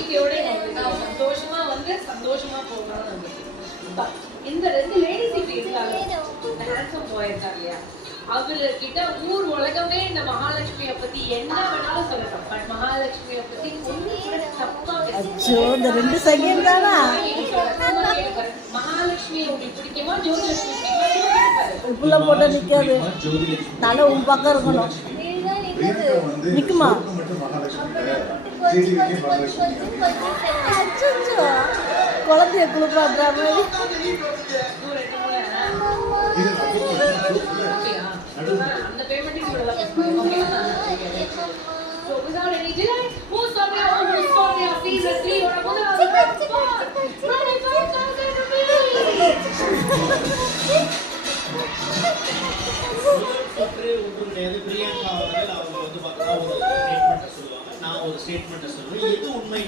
நம்பிக்கையோட நான் சந்தோஷமா வந்து சந்தோஷமா போகணும்னு நம்பிக்கை. இந்த 2 லேடிஸ் இப்படி இருக்காங்க. இந்த ஹேண்ட்ஸம் பாய் இருக்காரு இல்லையா, அவர்கிட்ட ஊர் உலகமே இந்த மகாலட்சுமியை பத்தி என்ன வேணாலும் சொல்லட்டும். பட் மகாலட்சுமியை பத்தி ஒண்ணு கூட தப்பா இந்த 2 செகண்ட் தானா மகாலட்சுமி உங்களுக்கு பிடிக்குமா ஜோதிலட்சுமி உப்புல போட்டு நிக்காது, தலை உன் பக்கம் இருக்கணும். நிக்குமா குழந்தைய குளிப்பாடுற மாதிரி. அந்த payment So without any delay, who's on there? Season 3 or முதலாவது spot. 25,000 rupees. பிரியங்கா அவர்கள் அவங்க வந்து பார்த்தா ஒரு ஸ்டேட்மெண்ட் சொல்லுவாங்க, நான் ஒரு ஸ்டேட்மெண்ட் சொல்லுவேன். எது உண்மை